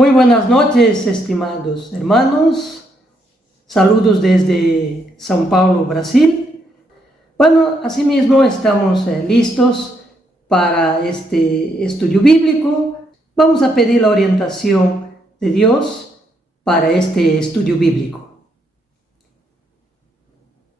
Muy buenas noches, estimados hermanos. Saludos desde São Paulo, Brasil. Bueno, asimismo estamos listos para este estudio bíblico. Vamos a pedir la orientación de Dios para este estudio bíblico.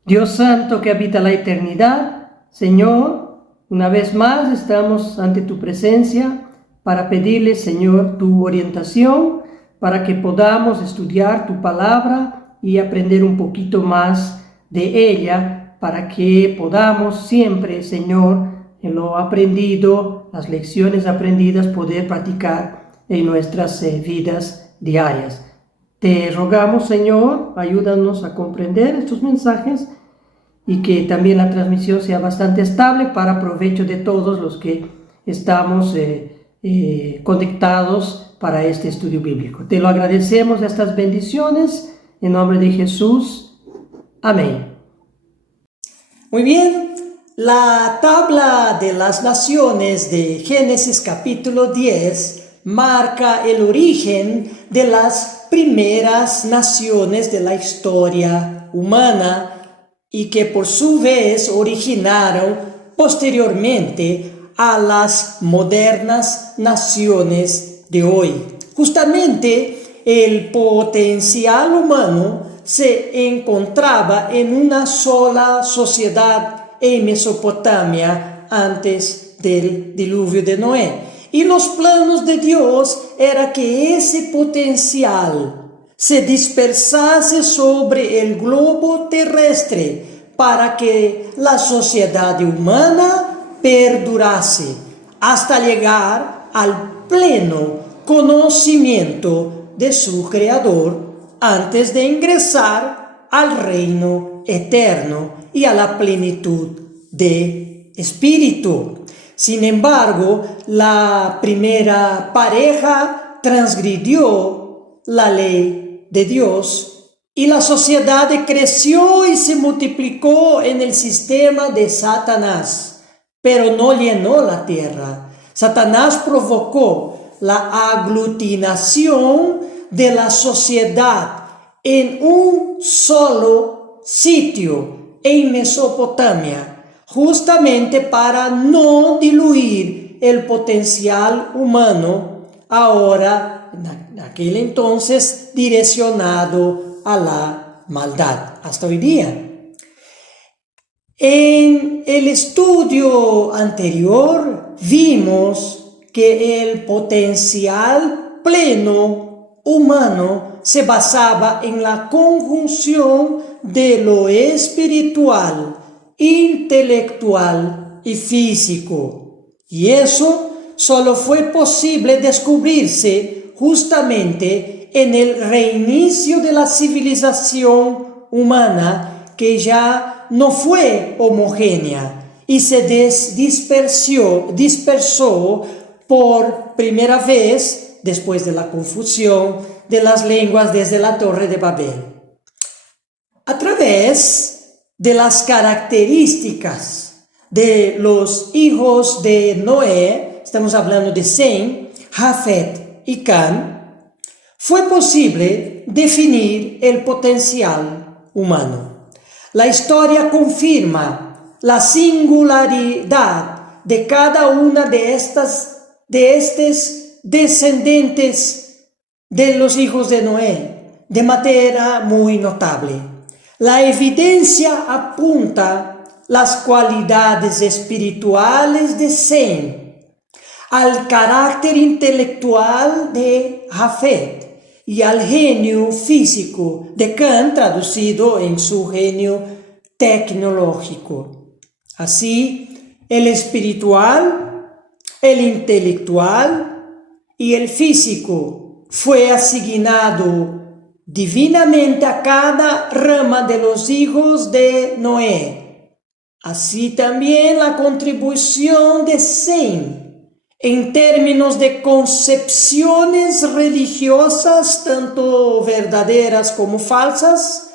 Dios Santo que habita la eternidad, Señor, una vez más estamos ante tu presencia para pedirle, Señor, tu orientación, para que podamos estudiar tu palabra y aprender un poquito más de ella, para que podamos siempre, Señor, en lo aprendido, las lecciones aprendidas, poder practicar en nuestras vidas diarias. Te rogamos, Señor, ayúdanos a comprender estos mensajes y que también la transmisión sea bastante estable para provecho de todos los que estamos conectados para este estudio bíblico. Te lo agradecemos, estas bendiciones, en nombre de Jesús. Amén. Muy bien, la tabla de las naciones de Génesis capítulo 10 marca el origen de las primeras naciones de la historia humana y que por su vez originaron posteriormente a las modernas naciones de hoy. Justamente el potencial humano se encontraba en una sola sociedad en Mesopotamia antes del diluvio de Noé. Y los planos de Dios era que ese potencial se dispersase sobre el globo terrestre para que la sociedad humana perdurase hasta llegar al pleno conocimiento de su Creador antes de ingresar al reino eterno y a la plenitud de espíritu. Sin embargo, la primera pareja transgredió la ley de Dios y la sociedad creció y se multiplicó en el sistema de Satanás. Pero no llenó la tierra. Satanás provocó la aglutinación de la sociedad en un solo sitio, en Mesopotamia, justamente para no diluir el potencial humano, ahora, en aquel entonces, direccionado a la maldad, hasta hoy día. En el estudio anterior vimos que el potencial pleno humano se basaba en la conjunción de lo espiritual, intelectual y físico. Y eso solo fue posible descubrirse justamente en el reinicio de la civilización humana, que ya no fue homogénea y se dispersó por primera vez después de la confusión de las lenguas desde la Torre de Babel. A través de las características de los hijos de Noé, estamos hablando de Sem, Jafet y Cam, fue posible definir el potencial humano. La historia confirma la singularidad de cada una de estos descendientes de los hijos de Noé de manera muy notable. La evidencia apunta las cualidades espirituales de Sem, al carácter intelectual de Jafet y al genio físico de Cam, traducido en su genio tecnológico. Así, el espiritual, el intelectual y el físico fue asignado divinamente a cada rama de los hijos de Noé. Así también la contribución de Sem en términos de concepciones religiosas, tanto verdaderas como falsas,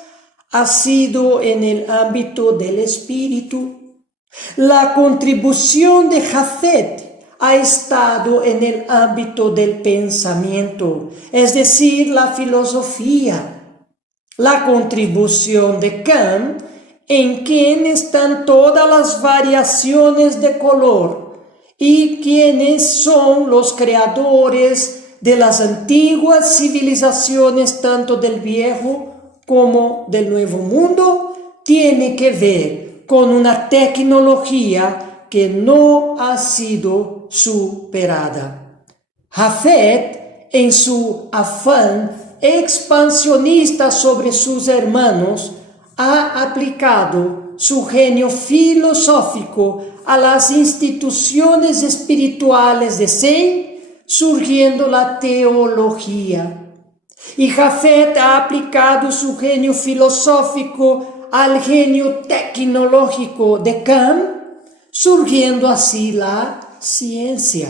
ha sido en el ámbito del espíritu. La contribución de Jafet ha estado en el ámbito del pensamiento, es decir, la filosofía. La contribución de Kant, en quien están todas las variaciones de color y quienes son los creadores de las antiguas civilizaciones tanto del viejo como del nuevo mundo, tiene que ver con una tecnología que no ha sido superada. Jafet, en su afán expansionista sobre sus hermanos, ha aplicado su genio filosófico a las instituciones espirituales de Sem, surgiendo la teología. Y Jafet ha aplicado su genio filosófico al genio tecnológico de Kant, surgiendo así la ciencia.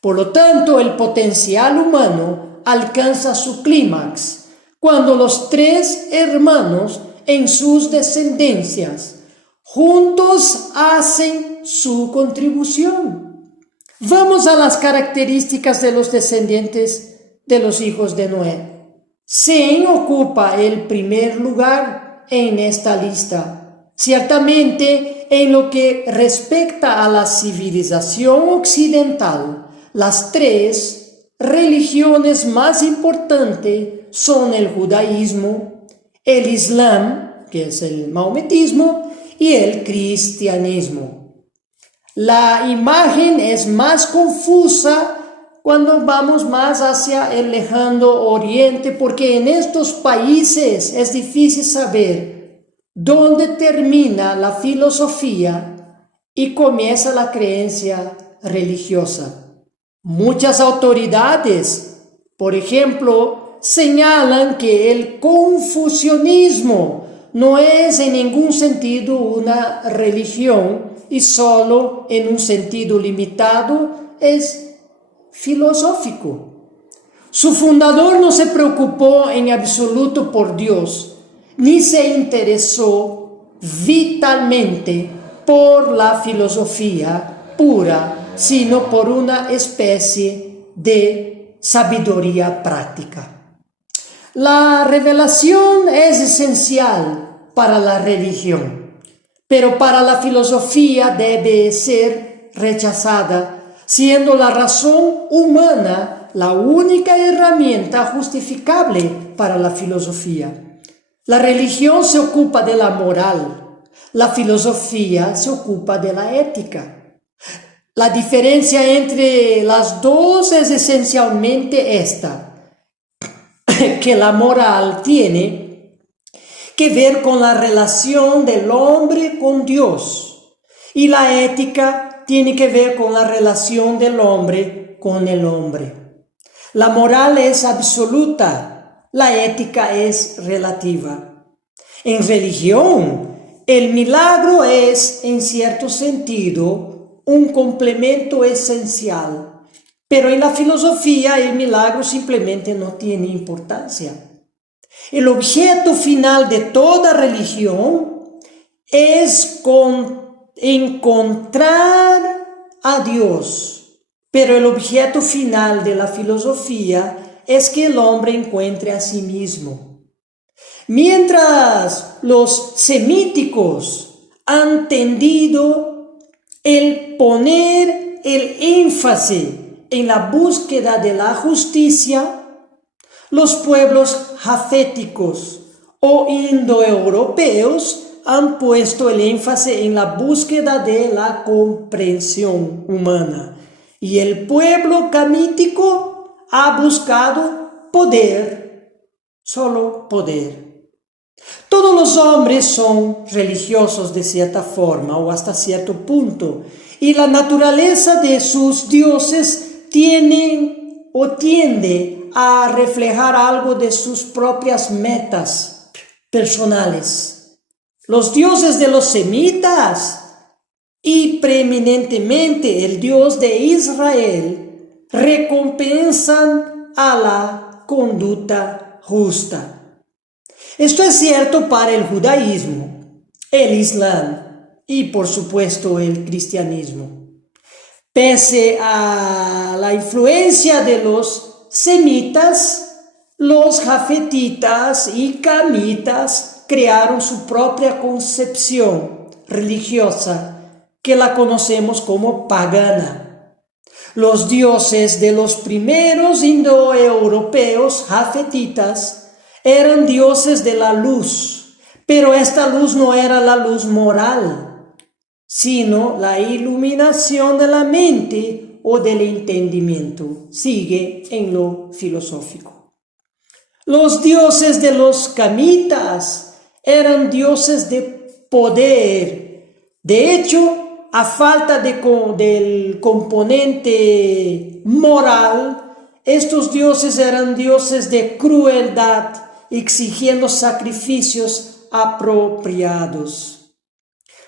Por lo tanto, el potencial humano alcanza su clímax cuando los tres hermanos en sus descendencias juntos hacen su contribución. Vamos a las características de los descendientes de los hijos de Noé. Sem ocupa el primer lugar en esta lista. Ciertamente, en lo que respecta a la civilización occidental, las tres religiones más importantes son el judaísmo, el islam, que es el maometismo, y el cristianismo. La imagen es más confusa cuando vamos más hacia el lejano oriente, porque en estos países es difícil saber dónde termina la filosofía y comienza la creencia religiosa. Muchas autoridades, por ejemplo, señalan que el confucianismo no es en ningún sentido una religión y solo en un sentido limitado es filosófico. Su fundador no se preocupó en absoluto por Dios, ni se interesó vitalmente por la filosofía pura, sino por una especie de sabiduría práctica. La revelación es esencial para la religión, pero para la filosofía debe ser rechazada, siendo la razón humana la única herramienta justificable para la filosofía. La religión se ocupa de la moral, la filosofía se ocupa de la ética. La diferencia entre las dos es esencialmente esta, que la moral tiene que ver con la relación del hombre con Dios y la ética tiene que ver con la relación del hombre con el hombre. La moral es absoluta, la ética es relativa. En religión, el milagro es, en cierto sentido, un complemento esencial. Pero en la filosofía el milagro simplemente no tiene importancia. El objeto final de toda religión es encontrar a Dios. Pero el objeto final de la filosofía es que el hombre encuentre a sí mismo. Mientras los semíticos han tendido el poner el énfasis en la búsqueda de la justicia, los pueblos jaféticos o indoeuropeos han puesto el énfasis en la búsqueda de la comprensión humana. Y el pueblo camítico ha buscado poder, solo poder. Todos los hombres son religiosos de cierta forma o hasta cierto punto, y la naturaleza de sus dioses tiene o tiende a reflejar algo de sus propias metas personales. Los dioses de los semitas y preeminentemente el Dios de Israel recompensan a la conducta justa. Esto es cierto para el judaísmo, el islam y por supuesto el cristianismo. Pese a la influencia de los semitas, los jafetitas y camitas crearon su propia concepción religiosa, que la conocemos como pagana. Los dioses de los primeros indoeuropeos jafetitas eran dioses de la luz, pero esta luz no era la luz moral, sino la iluminación de la mente o del entendimiento. Sigue en lo filosófico. Los dioses de los camitas eran dioses de poder. De hecho, a falta del componente moral, estos dioses eran dioses de crueldad, exigiendo sacrificios apropiados.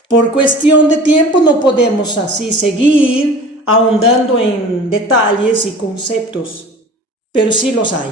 Por cuestión de tiempo no podemos así seguir ahondando en detalles y conceptos, pero sí los hay.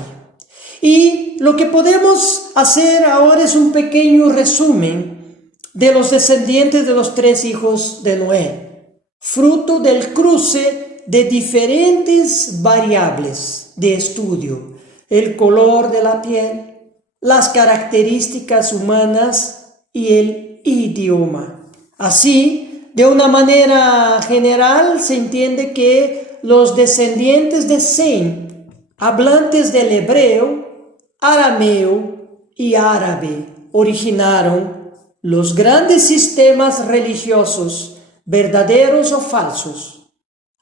Y lo que podemos hacer ahora es un pequeño resumen de los descendientes de los 3 hijos de Noé, fruto del cruce de diferentes variables de estudio: el color de la piel, las características humanas y el idioma. Así, de una manera general, se entiende que los descendientes de Sem, hablantes del hebreo, arameo y árabe, originaron los grandes sistemas religiosos, verdaderos o falsos.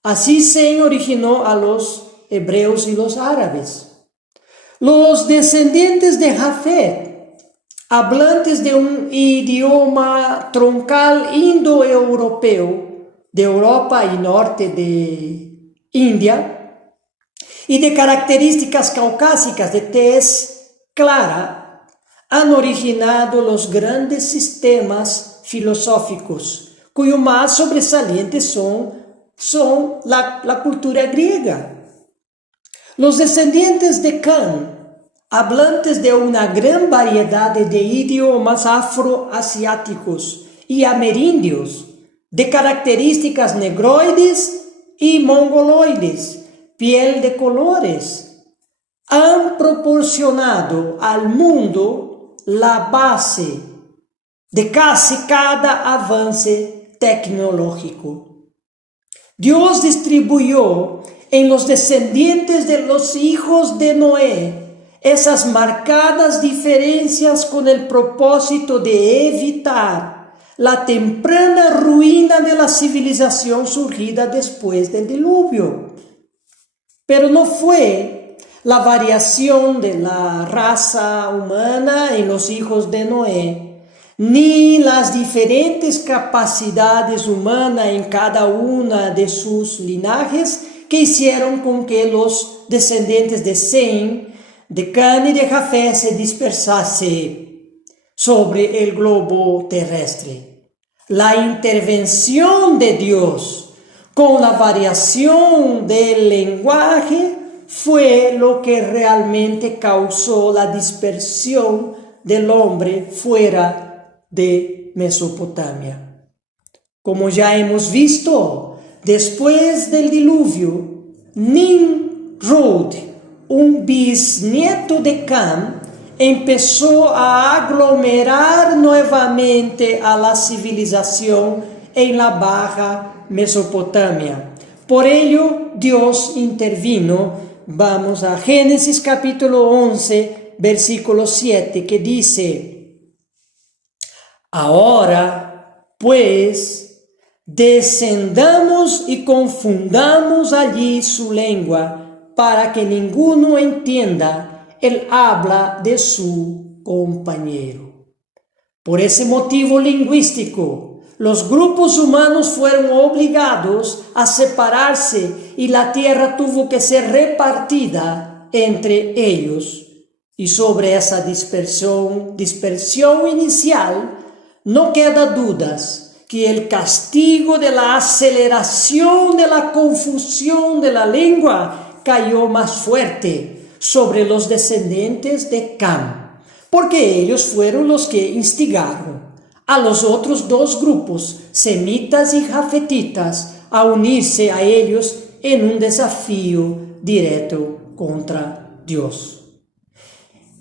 Así Sem originó a los hebreos y los árabes. Los descendientes de Jafet, hablantes de un idioma troncal indoeuropeo de Europa y norte de India, y de características caucásicas de tez clara, han originado los grandes sistemas filosóficos, cuyo más sobresalientes son la cultura griega. Los descendientes de Cam, hablantes de una gran variedad de idiomas afroasiáticos y amerindios, de características negroides y mongoloides, piel de colores, han proporcionado al mundo la base de casi cada avance tecnológico. Dios distribuyó en los descendientes de los hijos de Noé esas marcadas diferencias con el propósito de evitar la temprana ruina de la civilización surgida después del diluvio. Pero no fue la variación de la raza humana en los hijos de Noé, ni las diferentes capacidades humanas en cada una de sus linajes que hicieron con que los descendientes de Sem, de Cam y de Jafet se dispersase sobre el globo terrestre. La intervención de Dios con la variación del lenguaje fue lo que realmente causó la dispersión del hombre fuera de Mesopotamia. Como ya hemos visto, después del diluvio, Nimrod, un bisnieto de Cam, empezó a aglomerar nuevamente a la civilización en la Baja Mesopotamia. Por ello, Dios intervino. Vamos a Génesis capítulo 11, versículo 7, que dice: Ahora, pues, descendamos y confundamos allí su lengua, para que ninguno entienda el habla de su compañero. Por ese motivo lingüístico, los grupos humanos fueron obligados a separarse y la tierra tuvo que ser repartida entre ellos. Y sobre esa dispersión inicial, no queda dudas que el castigo de la aceleración de la confusión de la lengua cayó más fuerte sobre los descendientes de Cam, porque ellos fueron los que instigaron a los otros 2 grupos, semitas y jafetitas, a unirse a ellos en un desafío directo contra Dios.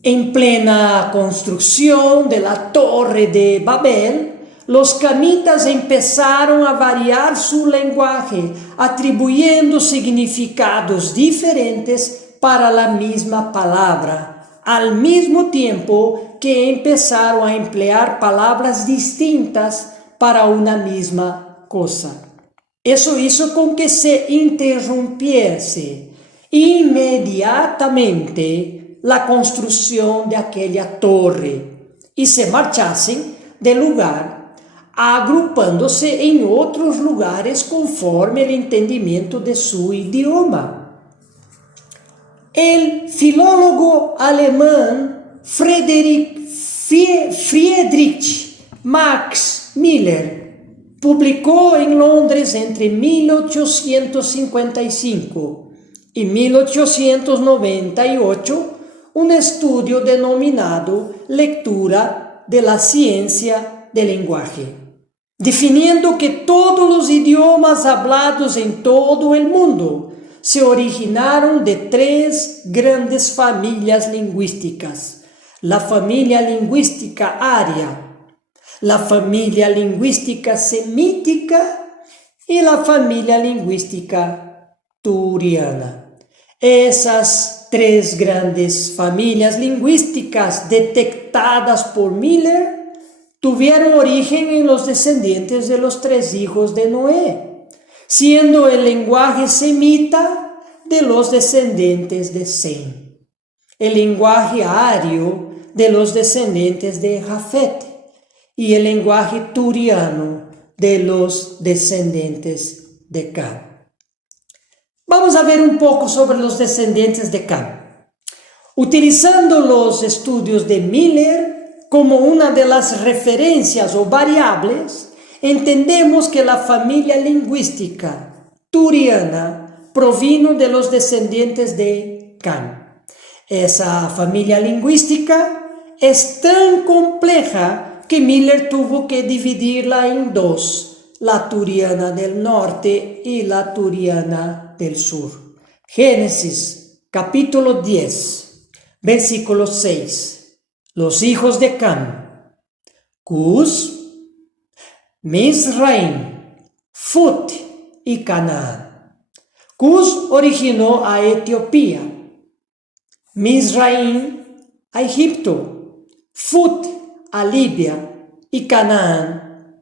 En plena construcción de la Torre de Babel, los camitas empezaron a variar su lenguaje, atribuyendo significados diferentes para la misma palabra, al mismo tiempo que empezaron a emplear palabras distintas para una misma cosa. Eso hizo con que se interrumpiese inmediatamente la construcción de aquella torre y se marchasen del lugar, agrupándose en otros lugares conforme el entendimiento de su idioma. El filólogo alemán Friedrich Max Müller publicó en Londres entre 1855 y 1898 un estudio denominado Lectura de la Ciencia del Lenguaje, definiendo que todos los idiomas hablados en todo el mundo se originaron de tres grandes familias lingüísticas: la familia lingüística aria, la familia lingüística semítica y la familia lingüística turiana. Esas tres grandes familias lingüísticas detectadas por Müller tuvieron origen en los descendientes de los tres hijos de Noé, siendo el lenguaje semita de los descendientes de Sem, el lenguaje ario de los descendientes de Jafet y el lenguaje turiano de los descendientes de Cam. Vamos a ver un poco sobre los descendientes de Cam. Utilizando los estudios de Müller como una de las referencias o variables, entendemos que la familia lingüística turiana provino de los descendientes de Cam. Esa familia lingüística es tan compleja que Müller tuvo que dividirla en dos: la turiana del norte y la turiana del sur. Génesis capítulo 10, versículo 6. Los hijos de Cam: Cus, Mizraim, Fut y Canaán. Cus originó a Etiopía, Mizraim a Egipto, Fut a Libia y Canaán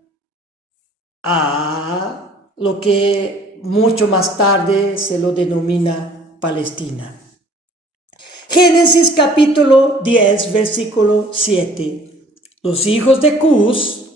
a lo que mucho más tarde se lo denomina Palestina. Génesis capítulo 10, versículo 7. Los hijos de Cus: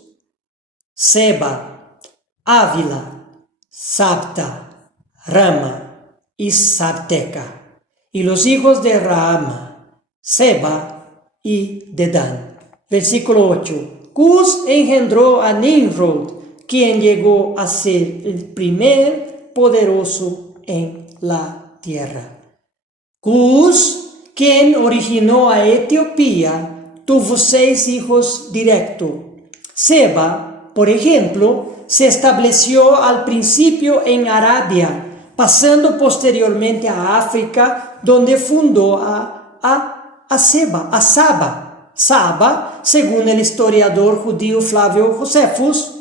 Seba, Ávila, Sabta, Rama y Sabteca. Y los hijos de Raama: Seba y Dedán. Versículo 8. Cus engendró a Nimrod, quien llegó a ser el primer poderoso en la tierra. Cus, quien originó a Etiopía, tuvo 6 hijos directos. Seba, por ejemplo, se estableció al principio en Arabia, pasando posteriormente a África, donde fundó a Saba. Saba, según el historiador judío Flavio Josefus,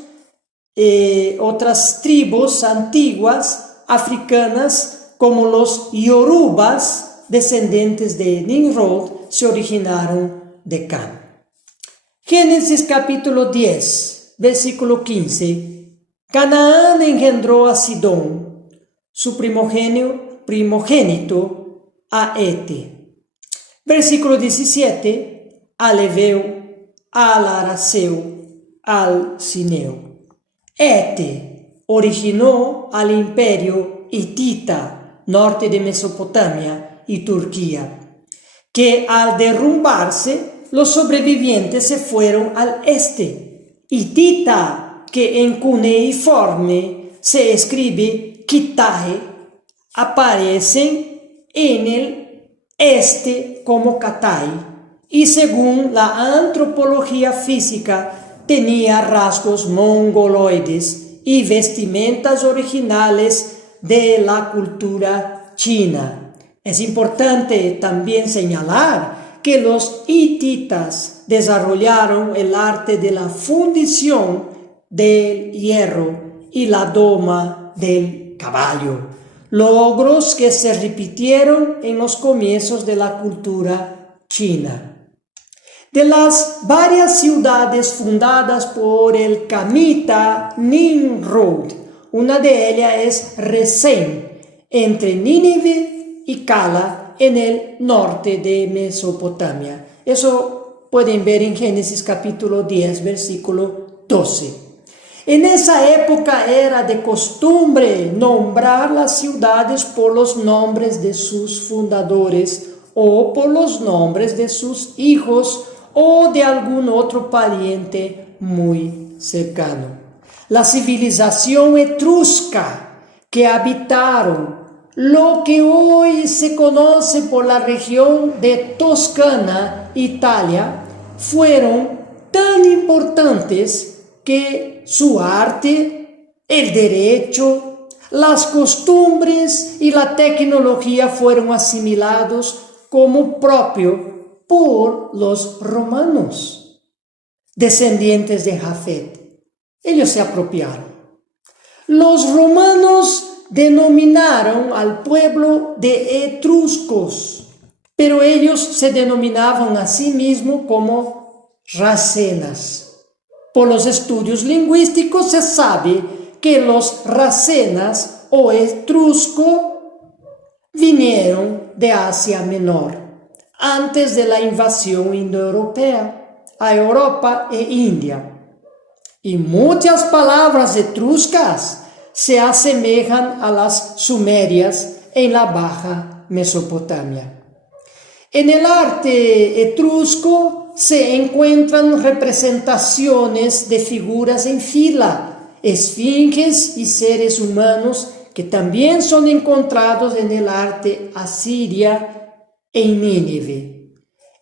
otras tribus antiguas africanas como los Yorubas, descendientes de Nimrod, se originaron de Cam. Génesis capítulo 10, versículo 15. Canaán engendró a Sidón, su primogénito a Ete. Versículo 17. Al Eveo, al Araceo, al Sineo. Ete originó al imperio hitita, norte de Mesopotamia y Turquía, que al derrumbarse los sobrevivientes se fueron al este. Hitita, que en cuneiforme se escribe Kitae, aparecen en el este como Katai, y según la antropología física tenía rasgos mongoloides y vestimentas originales de la cultura china. Es importante también señalar que los hititas desarrollaron el arte de la fundición del hierro y la doma del caballo, logros que se repitieron en los comienzos de la cultura china. De las varias ciudades fundadas por el kamita Nimrod, una de ellas es Resén, entre Nínive y Cala, en el norte de Mesopotamia. Eso pueden ver en Génesis capítulo 10, versículo 12. En esa época era de costumbre nombrar las ciudades por los nombres de sus fundadores o por los nombres de sus hijos o de algún otro pariente muy cercano. La civilización etrusca que habitaron lo que hoy se conoce por la región de Toscana, Italia, fueron tan importantes que su arte, el derecho, las costumbres y la tecnología fueron asimilados como propio por los romanos, descendientes de Jafet. Ellos se apropiaron. Los romanos denominaron al pueblo de etruscos, pero ellos se denominaban a sí mismos como racenas. Por los estudios lingüísticos se sabe que los racenas o etrusco vinieron de Asia Menor, antes de la invasión indoeuropea a Europa e India. Y muchas palabras etruscas se asemejan a las sumerias en la Baja Mesopotamia. En el arte etrusco se encuentran representaciones de figuras en fila, esfinges y seres humanos que también son encontrados en el arte asiria en Nínive.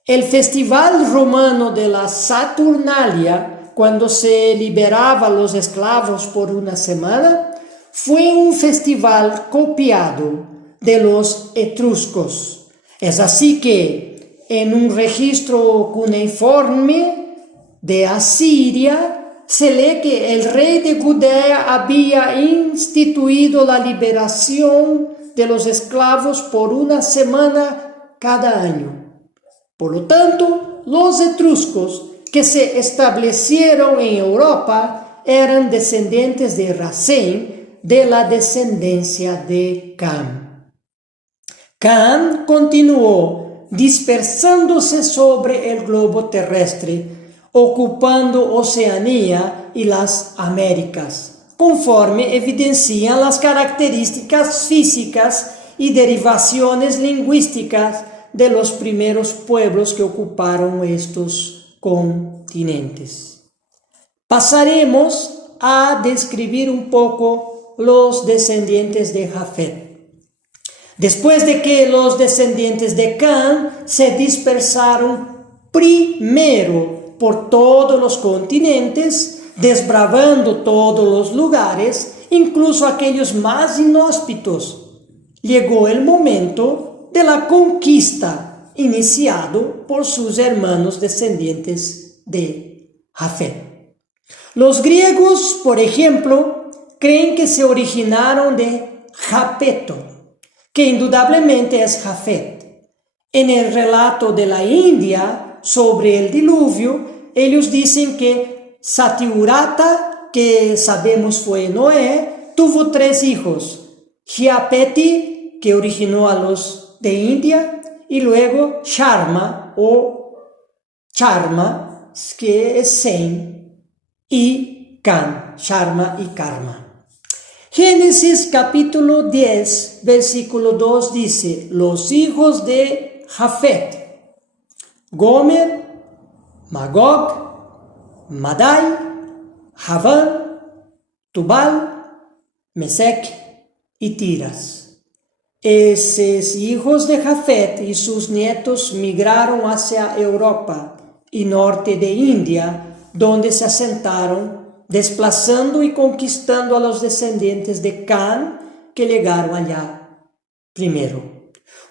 El festival romano de la Saturnalia, cuando se liberaba a los esclavos por una semana, fue un festival copiado de los etruscos. Es así que en un registro cuneiforme de Asiria se lee que el rey de Judea había instituido la liberación de los esclavos por una semana cada año. Por lo tanto, los etruscos que se establecieron en Europa eran descendientes de Racén, de la descendencia de Cam. Cam continuó dispersándose sobre el globo terrestre, ocupando Oceanía y las Américas, conforme evidencian las características físicas y derivaciones lingüísticas de los primeros pueblos que ocuparon estos continentes. Pasaremos a describir un poco los descendientes de Jafet. Después de que los descendientes de Cam se dispersaron primero por todos los continentes, desbravando todos los lugares, incluso aquellos más inhóspitos, llegó el momento de la conquista iniciado por sus hermanos descendientes de Jafet. Los griegos, por ejemplo, creen que se originaron de Japeto, que indudablemente es Jafet. En el relato de la India sobre el diluvio, ellos dicen que Satyurata, que sabemos fue Noé, tuvo 3 hijos: Japeti, que originó a los de India, y luego Sharma o Charma, que es Sem, y Can, Sharma y Karma. Génesis capítulo 10, versículo 2 dice: los hijos de Jafet, Gomer, Magog, Madai, Javán, Tubal, Mesec y Tiras. Esos hijos de Jafet y sus nietos migraron hacia Europa y norte de India, donde se asentaron desplazando y conquistando a los descendientes de Can que llegaron allá primero.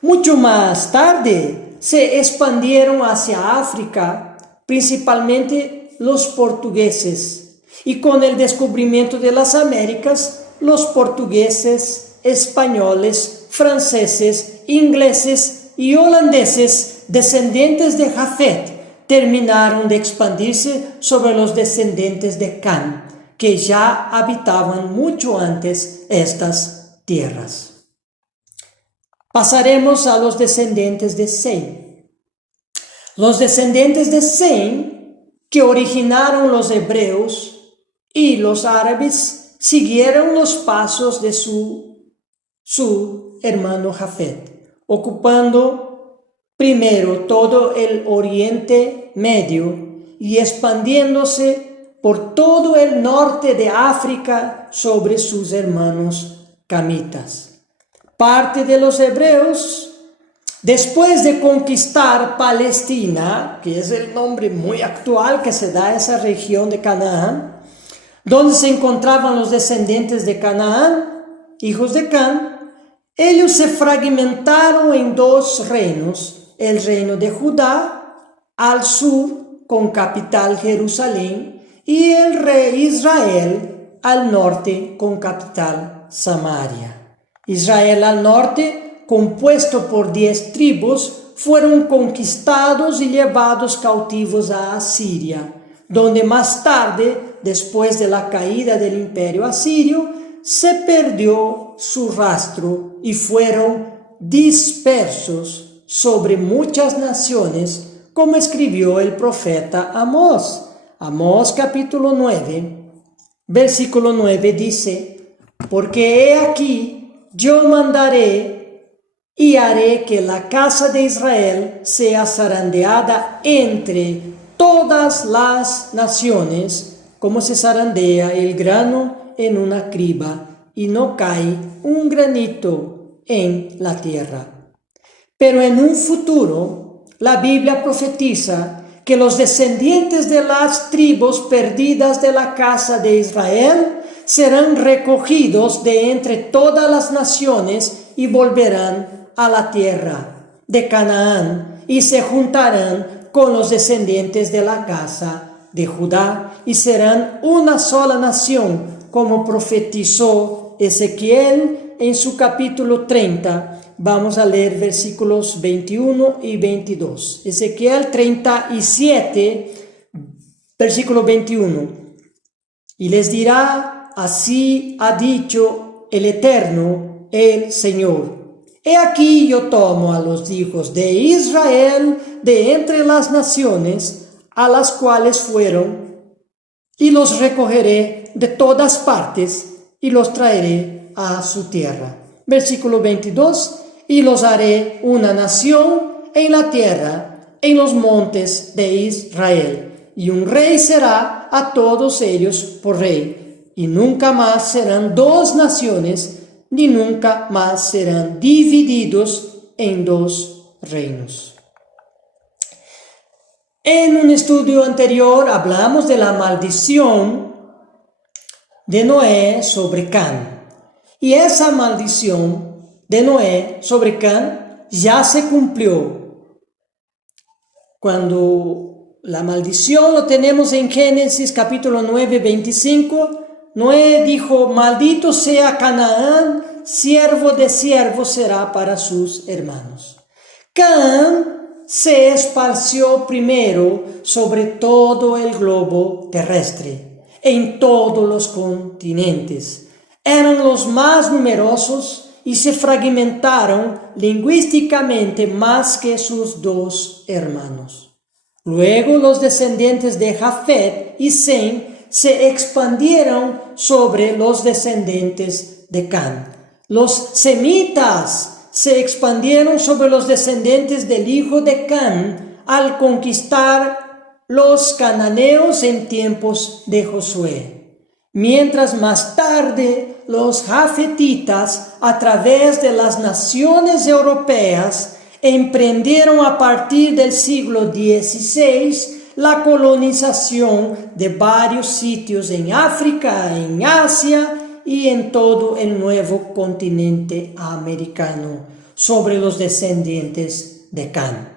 Mucho más tarde se expandieron hacia África, principalmente los portugueses, y con el descubrimiento de las Américas, los portugueses, españoles, franceses, ingleses y holandeses, descendientes de Jafet, terminaron de expandirse sobre los descendientes de Can, que ya habitaban mucho antes estas tierras. Pasaremos a los descendientes de Sem. Los descendientes de Sem, que originaron los hebreos y los árabes, siguieron los pasos de su hermano Jafet, ocupando primero todo el Oriente Medio y expandiéndose por todo el norte de África sobre sus hermanos camitas. Parte de los hebreos, después de conquistar Palestina, que es el nombre muy actual que se da a esa región de Canaán, donde se encontraban los descendientes de Canaán, hijos de Can, ellos se fragmentaron en dos reinos: el reino de Judá al sur, con capital Jerusalén, y el rey Israel al norte, con capital Samaria. Israel al norte, compuesto por 10 tribus, fueron conquistados y llevados cautivos a Asiria, donde más tarde, después de la caída del imperio asirio, se perdió su rastro y fueron dispersos sobre muchas naciones, como escribió el profeta Amós. Amós capítulo 9, versículo 9 dice: porque he aquí, yo mandaré y haré que la casa de Israel sea zarandeada entre todas las naciones, como se zarandea el grano en una criba, y no cae un granito en la tierra. Pero en un futuro, la Biblia profetiza que los descendientes de las tribus perdidas de la casa de Israel serán recogidos de entre todas las naciones y volverán a la tierra de Canaán y se juntarán con los descendientes de la casa de Judá y serán una sola nación, como profetizó Ezequiel en su capítulo 30. Vamos a leer versículos 21 y 22. Ezequiel 37, versículo 21. Y les dirá: así ha dicho el Eterno, el Señor: he aquí yo tomo a los hijos de Israel de entre las naciones a las cuales fueron, y los recogeré de todas partes y los traeré a su tierra. Versículo 22. Y los haré una nación en la tierra, en los montes de Israel, y un rey será a todos ellos por rey. Y nunca más serán dos naciones, ni nunca más serán divididos en dos reinos. En un estudio anterior hablamos de la maldición de Noé sobre Can. Y esa maldición de Noé sobre Can ya se cumplió. Cuando la maldición lo tenemos en Génesis capítulo 9, 25, Noé dijo: maldito sea Canaán, siervo de siervo será para sus hermanos. Can se esparció primero sobre todo el globo terrestre, en todos los continentes. Eran los más numerosos y se fragmentaron lingüísticamente más que sus dos hermanos. Luego los descendientes de Jafet y Sem se expandieron sobre los descendientes de Can. Los semitas se expandieron sobre los descendientes del hijo de Can al conquistar los cananeos en tiempos de Josué. Mientras más tarde los jafetitas, a través de las naciones europeas, emprendieron a partir del siglo XVI la colonización de varios sitios en África, en Asia y en todo el nuevo continente americano sobre los descendientes de Cam.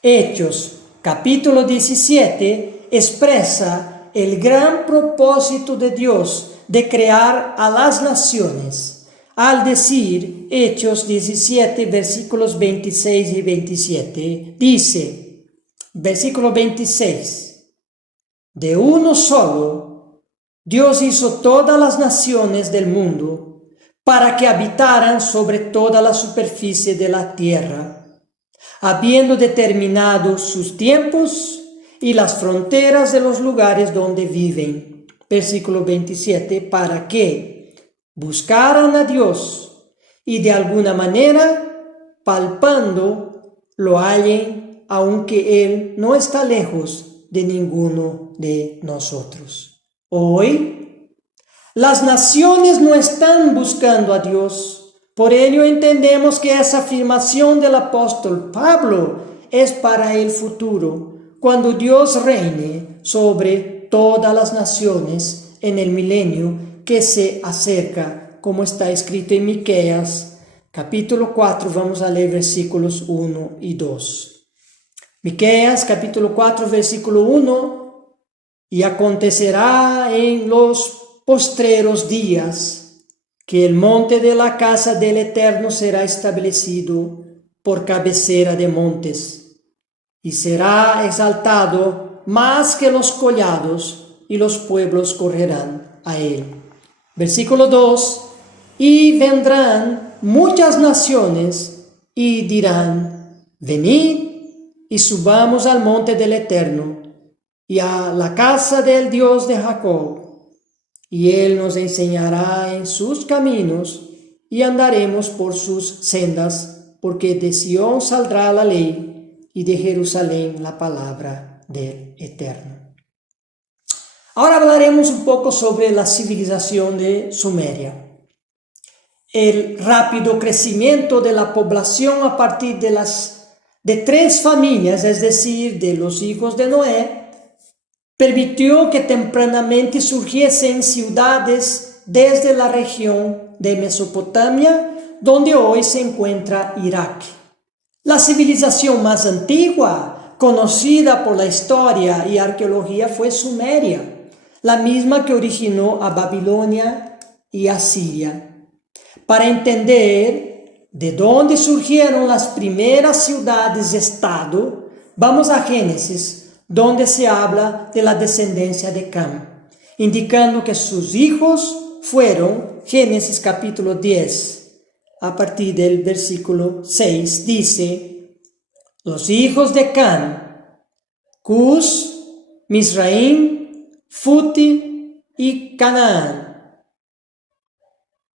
Hechos, capítulo 17, expresa el gran propósito de Dios de crear a las naciones, al decir Hechos 17, versículos 26 y 27, dice, versículo 26, de uno solo, Dios hizo todas las naciones del mundo para que habitaran sobre toda la superficie de la tierra, habiendo determinado sus tiempos y las fronteras de los lugares donde viven. Versículo 27, para que buscaran a Dios y de alguna manera, palpando, lo hallen, aunque Él no está lejos de ninguno de nosotros. Hoy, las naciones no están buscando a Dios. Por ello entendemos que esa afirmación del apóstol Pablo es para el futuro, cuando Dios reine sobre todas las naciones en el milenio que se acerca, como está escrito en Miqueas, capítulo 4, vamos a leer versículos 1 y 2. Miqueas, capítulo 4, versículo 1, y acontecerá en los postreros días que el monte de la casa del Eterno será establecido por cabecera de montes, y será exaltado más que los collados, y los pueblos correrán a él. Versículo 2, y vendrán muchas naciones, y dirán, venid, y subamos al monte del Eterno, y a la casa del Dios de Jacob, y Él nos enseñará en sus caminos, y andaremos por sus sendas, porque de Sión saldrá la ley, y de Jerusalén la palabra del Eterno. Ahora hablaremos un poco sobre la civilización de Sumeria. El rápido crecimiento de la población a partir de 3 familias, es decir, de los hijos de Noé, permitió que tempranamente surgiesen ciudades desde la región de Mesopotamia, donde hoy se encuentra Irak. La civilización más antigua, conocida por la historia y arqueología, fue Sumeria, la misma que originó a Babilonia y Asiria. Para entender de dónde surgieron las primeras ciudades-estado, vamos a Génesis, donde se habla de la descendencia de Cam, indicando que sus hijos fueron, Génesis capítulo 10, a partir del versículo 6, dice, los hijos de Cam, Cus, Misraim, Futi y Canaán.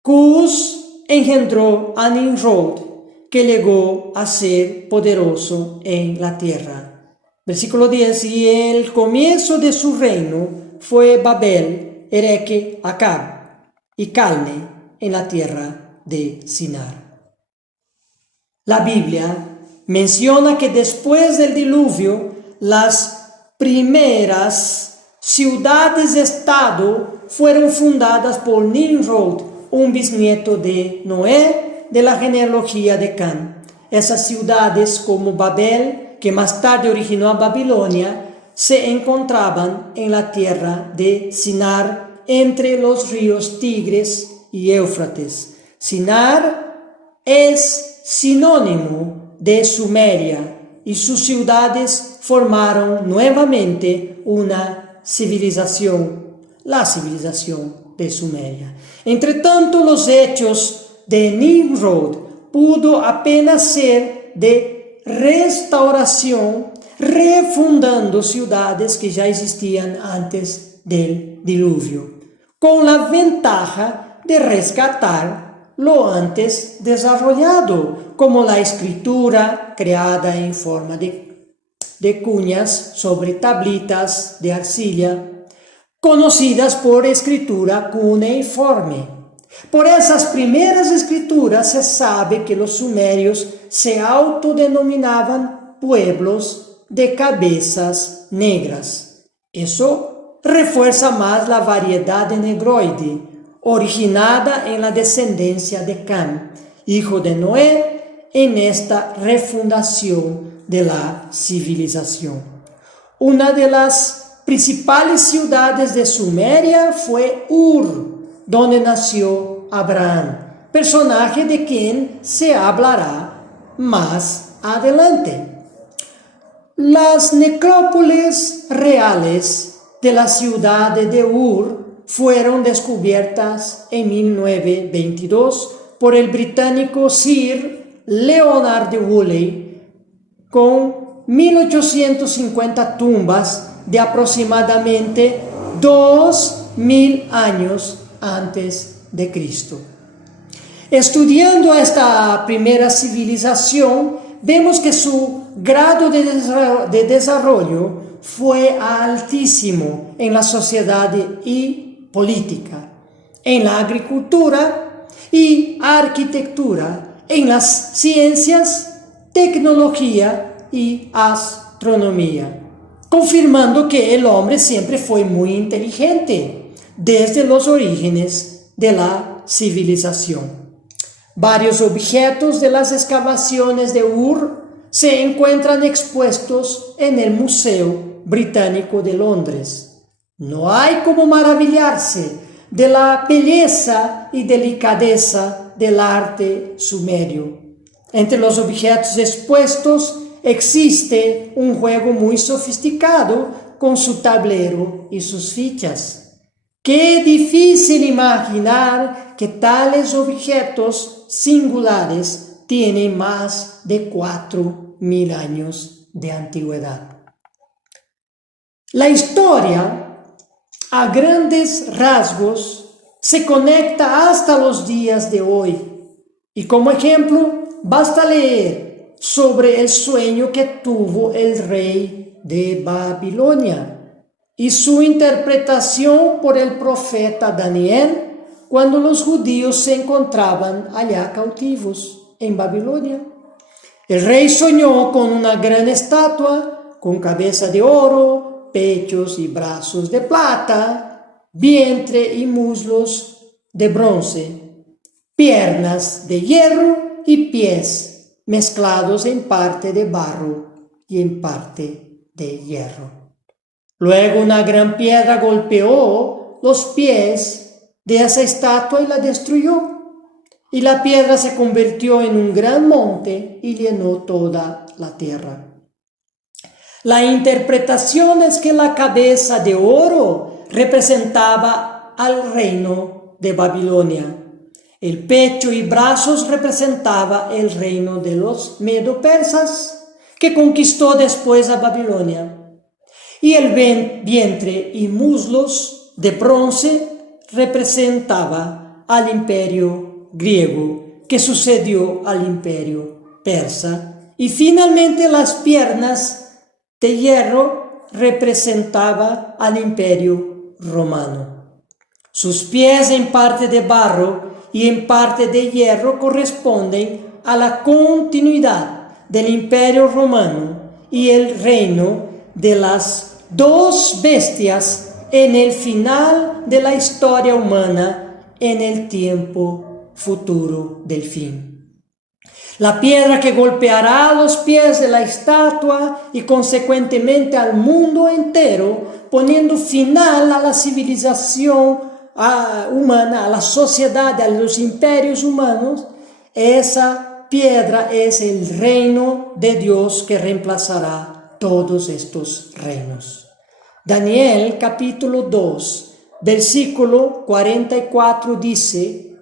Cus engendró a Nimrod, que llegó a ser poderoso en la tierra. Versículo 10, y el comienzo de su reino fue Babel, Ereque, Acab y Calne en la tierra de Sinar. La Biblia menciona que después del diluvio, las primeras ciudades-estado fueron fundadas por Nimrod, un bisnieto de Noé, de la genealogía de Cam. Esas ciudades como Babel, que más tarde originó a Babilonia, se encontraban en la tierra de Sinar, entre los ríos Tigres y Éufrates. Sinar es sinónimo de Sumeria, y sus ciudades formaron nuevamente una civilización, la civilización de Sumeria. Entre tanto, los hechos de Nimrod pudo apenas ser de restauración, refundando ciudades que ya existían antes del diluvio, con la ventaja de rescatar lo antes desarrollado, como la escritura creada en forma de cuñas sobre tablitas de arcilla, conocidas por escritura cuneiforme. Por esas primeras escrituras se sabe que los sumerios se autodenominaban pueblos de cabezas negras. Eso refuerza más la variedad de negroide, originada en la descendencia de Cam, hijo de Noé, en esta refundación de la civilización. Una de las principales ciudades de Sumeria fue Ur, donde nació Abraham, personaje de quien se hablará más adelante. Las necrópolis reales de la ciudad de Ur fueron descubiertas en 1922 por el británico Sir Leonard de Woolley, con 1850 tumbas de aproximadamente 2000 años antes de Cristo. Estudiando esta primera civilización, vemos que su grado de desarrollo fue altísimo en la sociedad y política, en la agricultura y arquitectura, en las ciencias, tecnología y astronomía, confirmando que el hombre siempre fue muy inteligente desde los orígenes de la civilización. Varios objetos de las excavaciones de Ur se encuentran expuestos en el Museo Británico de Londres. No hay como maravillarse de la belleza y delicadeza del arte sumerio. Entre los objetos expuestos existe un juego muy sofisticado con su tablero y sus fichas. Qué difícil imaginar que tales objetos singulares tienen más de 4000 años de antigüedad. La historia, a grandes rasgos, se conecta hasta los días de hoy. Y como ejemplo, basta leer sobre el sueño que tuvo el rey de Babilonia y su interpretación por el profeta Daniel cuando los judíos se encontraban allá cautivos en Babilonia. El rey soñó con una gran estatua con cabeza de oro, pechos y brazos de plata, vientre y muslos de bronce, piernas de hierro y pies mezclados en parte de barro y en parte de hierro. Luego una gran piedra golpeó los pies de esa estatua y la destruyó. Y la piedra se convirtió en un gran monte y llenó toda la tierra. La interpretación es que la cabeza de oro representaba al reino de Babilonia. El pecho y brazos representaba el reino de los medo-persas, que conquistó después a Babilonia. Y el vientre y muslos de bronce representaba al imperio griego, que sucedió al imperio persa. Y finalmente las piernas de hierro representaba al imperio romano. Sus pies en parte de barro y en parte de hierro corresponden a la continuidad del imperio romano y el reino de las dos bestias en el final de la historia humana, en el tiempo futuro del fin. La piedra que golpeará los pies de la estatua y consecuentemente al mundo entero, poniendo final a la civilización humana, a la sociedad, a los imperios humanos, esa piedra es el reino de Dios que reemplazará todos estos reinos. Daniel capítulo 2, versículo 44 dice: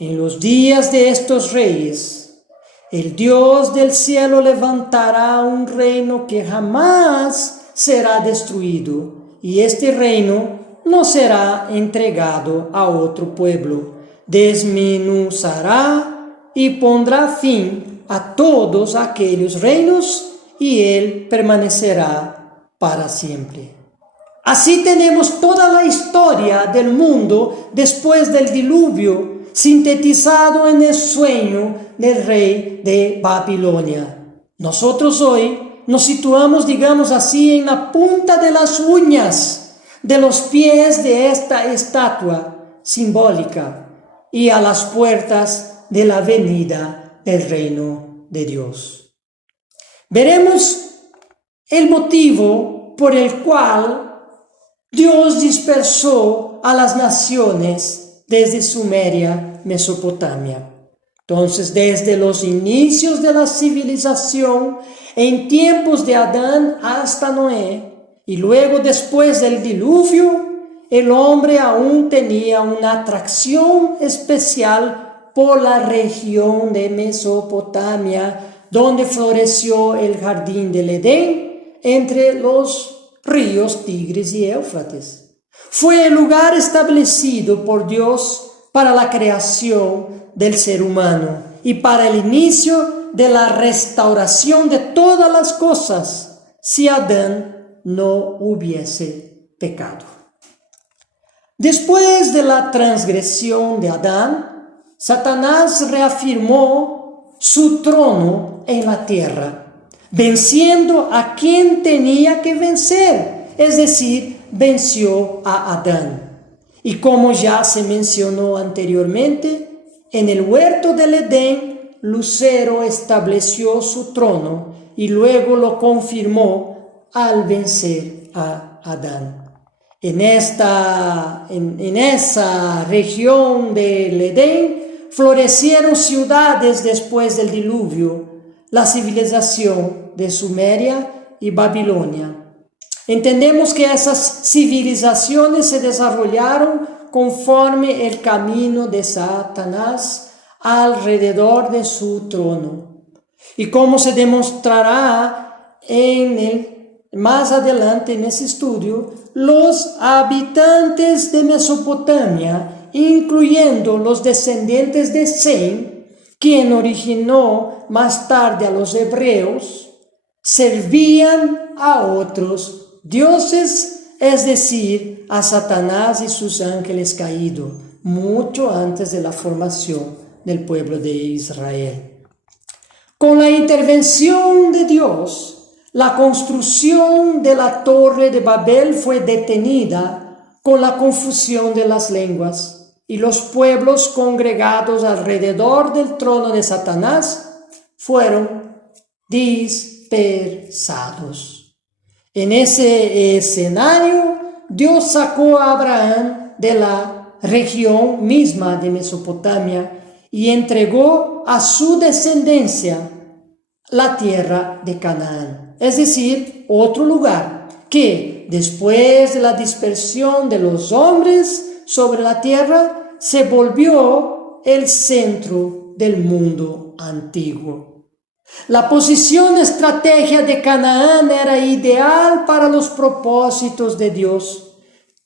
en los días de estos reyes, el Dios del cielo levantará un reino que jamás será destruido, y este reino no será entregado a otro pueblo. Desmenuzará y pondrá fin a todos aquellos reinos, y él permanecerá para siempre. Así tenemos toda la historia del mundo después del diluvio, sintetizado en el sueño del rey de Babilonia. Nosotros hoy nos situamos, digamos así, en la punta de las uñas de los pies de esta estatua simbólica y a las puertas de la venida del reino de Dios. Veremos el motivo por el cual Dios dispersó a las naciones desde Sumeria, Mesopotamia. Entonces, desde los inicios de la civilización, en tiempos de Adán hasta Noé, y luego después del diluvio, el hombre aún tenía una atracción especial por la región de Mesopotamia, donde floreció el jardín del Edén entre los ríos Tigris y Éufrates. Fue el lugar establecido por Dios para la creación del ser humano y para el inicio de la restauración de todas las cosas si Adán no hubiese pecado. Después de la transgresión de Adán, Satanás reafirmó su trono en la tierra, venciendo a quien tenía que vencer, es decir, venció a Adán. Y como ya se mencionó anteriormente, en el huerto del Edén, Lucero estableció su trono y luego lo confirmó al vencer a Adán. En esa región del Edén florecieron ciudades después del diluvio, la civilización de Sumeria y Babilonia. Entendemos que esas civilizaciones se desarrollaron conforme el camino de Satanás alrededor de su trono. Y como se demostrará más adelante en ese estudio, los habitantes de Mesopotamia, incluyendo los descendientes de Sem, quien originó más tarde a los hebreos, servían a otros dioses, es decir, a Satanás y sus ángeles caídos, mucho antes de la formación del pueblo de Israel. Con la intervención de Dios, la construcción de la Torre de Babel fue detenida con la confusión de las lenguas, y los pueblos congregados alrededor del trono de Satanás fueron dispersados. En ese escenario, Dios sacó a Abraham de la región misma de Mesopotamia y entregó a su descendencia la tierra de Canaán, es decir, otro lugar que después de la dispersión de los hombres sobre la tierra se volvió el centro del mundo antiguo. La posición estratégica de Canaán era ideal para los propósitos de Dios,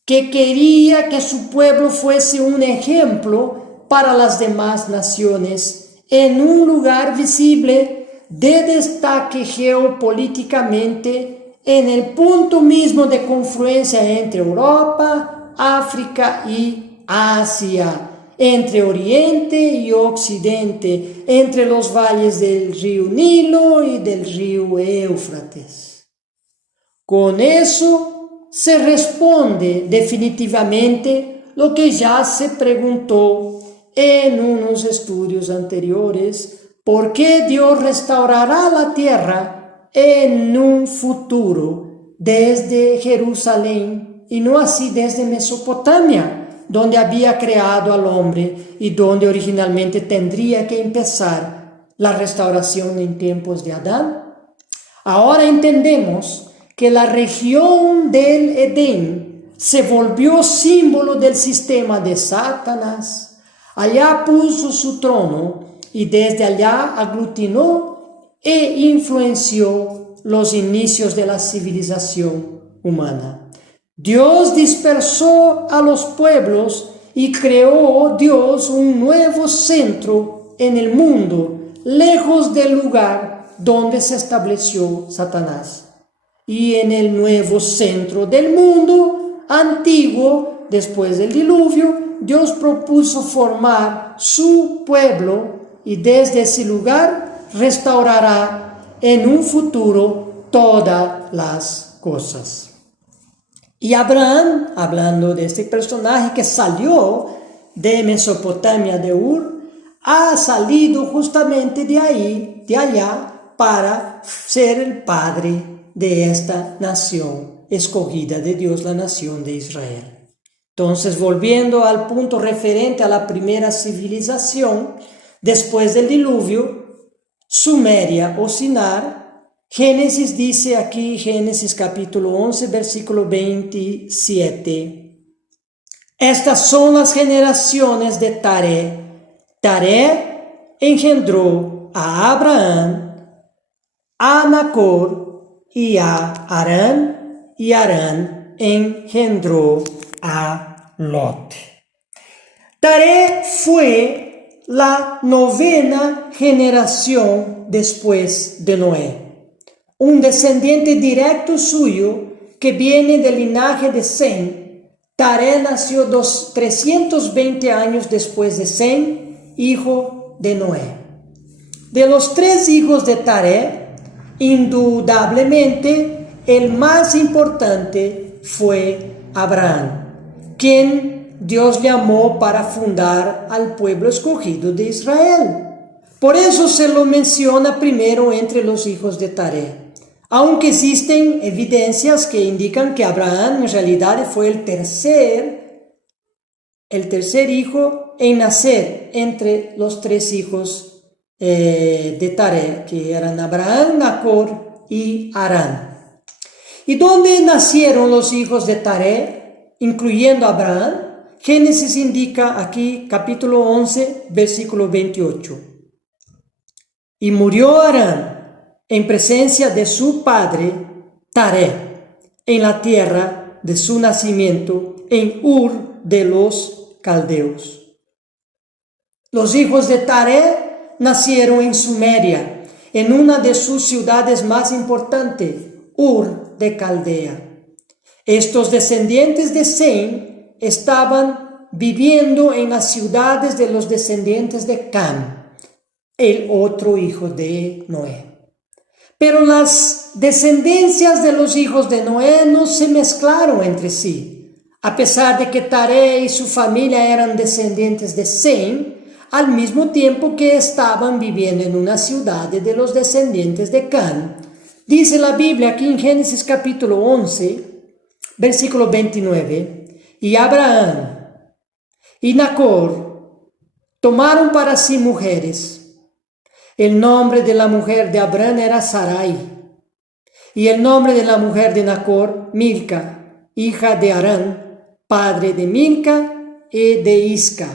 que quería que su pueblo fuese un ejemplo para las demás naciones, en un lugar visible de destaque geopolíticamente en el punto mismo de confluencia entre Europa, África y Asia, entre Oriente y Occidente, entre los valles del río Nilo y del río Éufrates. Con eso se responde definitivamente lo que ya se preguntó en unos estudios anteriores: ¿por qué Dios restaurará la tierra en un futuro desde Jerusalén y no así desde Mesopotamia, donde había creado al hombre y donde originalmente tendría que empezar la restauración en tiempos de Adán? Ahora entendemos que la región del Edén se volvió símbolo del sistema de Satanás. Allá puso su trono y desde allá aglutinó e influenció los inicios de la civilización humana. Dios dispersó a los pueblos y creó Dios un nuevo centro en el mundo, lejos del lugar donde se estableció Satanás. Y en el nuevo centro del mundo antiguo, después del diluvio, Dios propuso formar su pueblo y desde ese lugar restaurará en un futuro todas las cosas. Y Abraham, hablando de este personaje que salió de Mesopotamia, de Ur, ha salido justamente de ahí, de allá, para ser el padre de esta nación escogida de Dios, la nación de Israel. Entonces, volviendo al punto referente a la primera civilización, después del diluvio, Sumeria o Sinar, Génesis dice aquí, Génesis capítulo 11, versículo 27. Estas son las generaciones de Taré. Taré engendró a Abraham, a Nacor y a Harán, y Harán engendró a Lot. Taré fue la 9ª generación después de Noé. Un descendiente directo suyo que viene del linaje de Sem. Taré nació 320 años después de Sem, hijo de Noé. De los 3 hijos de Taré, indudablemente el más importante fue Abraham, quien Dios llamó para fundar al pueblo escogido de Israel. Por eso se lo menciona primero entre los hijos de Taré. Aunque existen evidencias que indican que Abraham en realidad fue el tercer hijo en nacer entre los 3 hijos de Taré, que eran Abraham, Nacor y Harán. ¿Y dónde nacieron los hijos de Taré, incluyendo Abraham? Génesis indica aquí, capítulo 11, versículo 28. Y murió Harán en presencia de su padre Taré, en la tierra de su nacimiento, en Ur de los Caldeos. Los hijos de Taré nacieron en Sumeria, en una de sus ciudades más importantes, Ur de Caldea. Estos descendientes de Sem estaban viviendo en las ciudades de los descendientes de Cam, el otro hijo de Noé. Pero las descendencias de los hijos de Noé no se mezclaron entre sí. A pesar de que Taré y su familia eran descendientes de Sem, al mismo tiempo que estaban viviendo en una ciudad de los descendientes de Cam. Dice la Biblia aquí en Génesis capítulo 11, versículo 29, y Abraham y Nacor tomaron para sí mujeres. El nombre de la mujer de Abraham era Sarai, y el nombre de la mujer de Nacor, Milca, hija de Harán, padre de Milca y de Isca.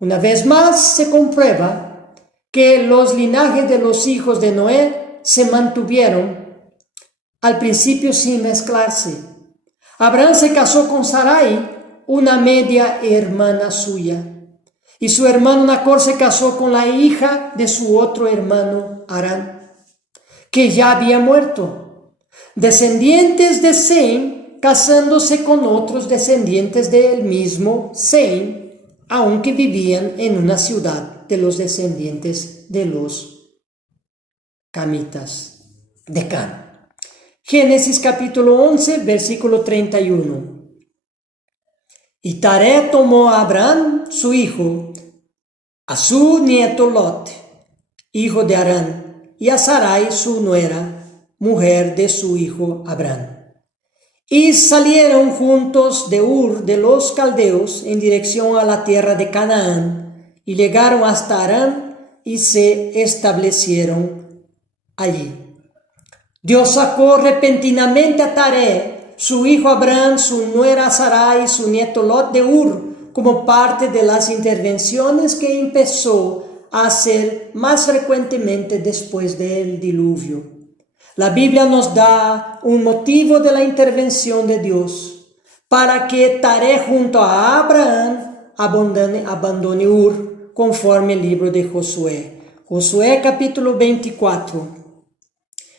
Una vez más se comprueba que los linajes de los hijos de Noé se mantuvieron al principio sin mezclarse. Abraham se casó con Sarai, una media hermana suya. Y su hermano Nacor se casó con la hija de su otro hermano Harán, que ya había muerto. Descendientes de Sem casándose con otros descendientes del mismo Sem, aunque vivían en una ciudad de los descendientes de los camitas de Cam. Génesis capítulo 11, versículo 31. Y Taré tomó a Abraham, su hijo, a su nieto Lot, hijo de Harán, y a Sarai, su nuera, mujer de su hijo Abraham. Y salieron juntos de Ur de los Caldeos en dirección a la tierra de Canaán, y llegaron hasta Harán y se establecieron allí. Dios sacó repentinamente a Taré, su hijo Abraham, su nuera Sarai y su nieto Lot de Ur, como parte de las intervenciones que empezó a hacer más frecuentemente después del diluvio. La Biblia nos da un motivo de la intervención de Dios para que Taré junto a Abraham abandone Ur, conforme el libro de Josué. Josué capítulo 24,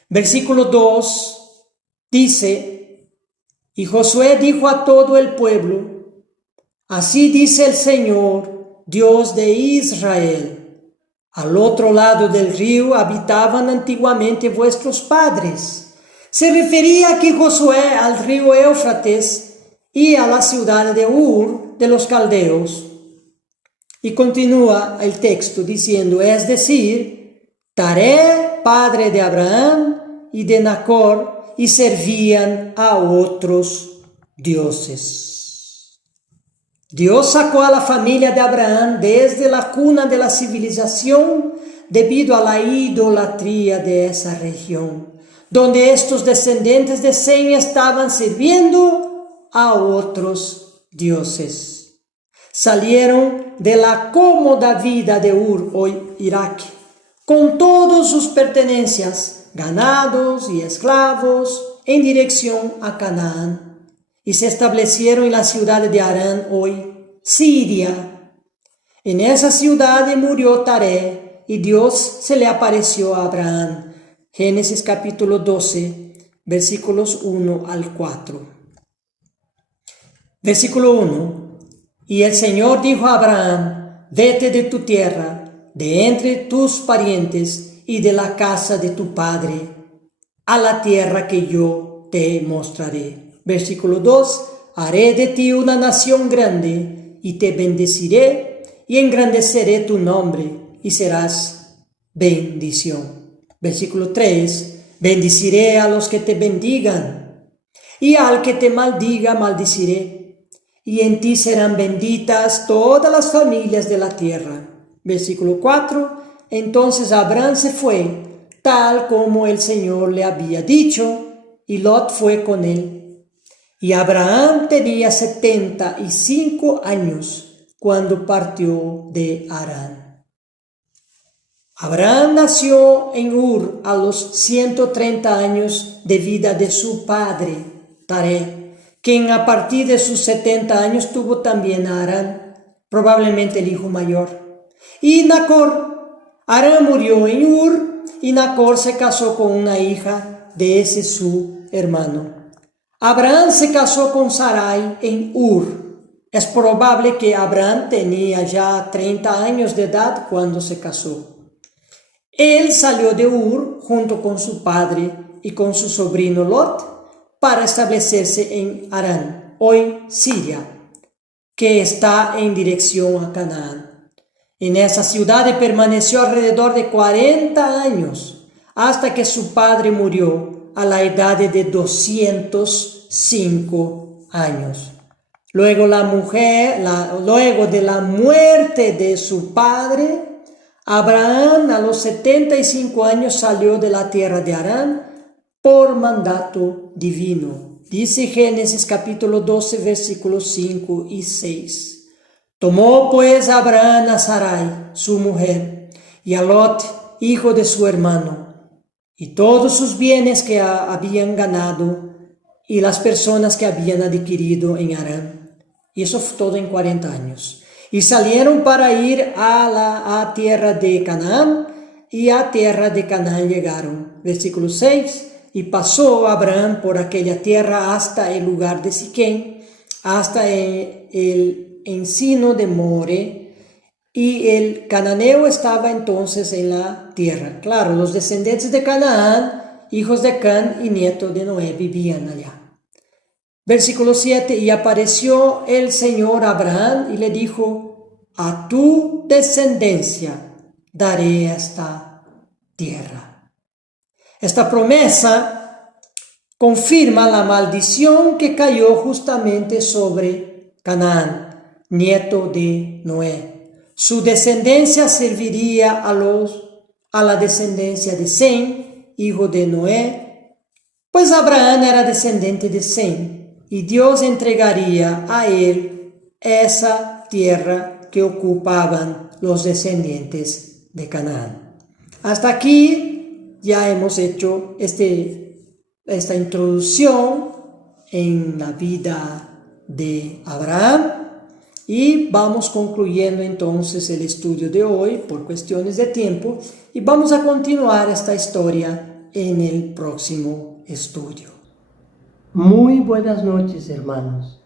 versículo 2, dice: y Josué dijo a todo el pueblo: así dice el Señor, Dios de Israel: Al otro lado del río habitaban antiguamente vuestros padres. Se refería aquí Josué al río Éufrates y a la ciudad de Ur de los caldeos. Y continúa el texto diciendo, es decir, Taré, padre de Abraham y de Nacor, y servían a otros dioses. Dios sacó a la familia de Abraham desde la cuna de la civilización debido a la idolatría de esa región, donde estos descendientes de Sem estaban sirviendo a otros dioses. Salieron de la cómoda vida de Ur, hoy Irak, con todas sus pertenencias, ganados y esclavos, en dirección a Canaán, y se establecieron en la ciudad de Harán, hoy Siria. En esa ciudad murió Taré, y Dios se le apareció a Abraham. Génesis capítulo 12, versículos 1 al 4. Versículo 1. Y el Señor dijo a Abraham, vete de tu tierra, de entre tus parientes y de la casa de tu padre, a la tierra que yo te mostraré. Versículo 2, haré de ti una nación grande, y te bendeciré, y engrandeceré tu nombre, y serás bendición. Versículo 3, bendeciré a los que te bendigan, y al que te maldiga, maldeciré. Y en ti serán benditas todas las familias de la tierra. Versículo 4. Entonces Abraham se fue, tal como el Señor le había dicho, y Lot fue con él. Y Abraham tenía 75 años cuando partió de Harán. Abraham nació en Ur a los 130 años de vida de su padre, Taré, quien a partir de sus 70 años tuvo también a Harán, probablemente el hijo mayor. Y Nacor, Harán murió en Ur, y Nacor se casó con una hija de ese su hermano. Abraham se casó con Sarai en Ur. Es probable que Abraham tenía ya 30 años de edad cuando se casó. Él salió de Ur junto con su padre y con su sobrino Lot, para establecerse en Harán, hoy Siria, que está en dirección a Canaán. En esa ciudad permaneció alrededor de 40 años, hasta que su padre murió a la edad de 205 años. Luego de la muerte de su padre, Abraham a los 75 años salió de la tierra de Harán, por mandato divino. Dice Génesis capítulo 12, versículos 5 y 6. Tomó pues Abraham a Sarai, su mujer, y a Lot, hijo de su hermano, y todos sus bienes que habían ganado, y las personas que habían adquirido en Harán. Y eso fue todo en 40 años. Y salieron para ir a tierra de Canaán, y a tierra de Canaán llegaron. Versículo 6. Y pasó Abraham por aquella tierra hasta el lugar de Siquén, hasta el encino de More, y el cananeo estaba entonces en la tierra. Claro, los descendientes de Canaán, hijos de Can y nietos de Noé, vivían allá. Versículo 7, y apareció el Señor a Abraham y le dijo, a tu descendencia daré esta tierra. Esta promesa confirma la maldición que cayó justamente sobre Canaán, nieto de Noé. Su descendencia serviría a la descendencia de Sem, hijo de Noé, pues Abraham era descendiente de Sem, y Dios entregaría a él esa tierra que ocupaban los descendientes de Canaán. Hasta aquí ya hemos hecho esta introducción en la vida de Abraham y vamos concluyendo entonces el estudio de hoy por cuestiones de tiempo y vamos a continuar esta historia en el próximo estudio. Muy buenas noches, hermanos.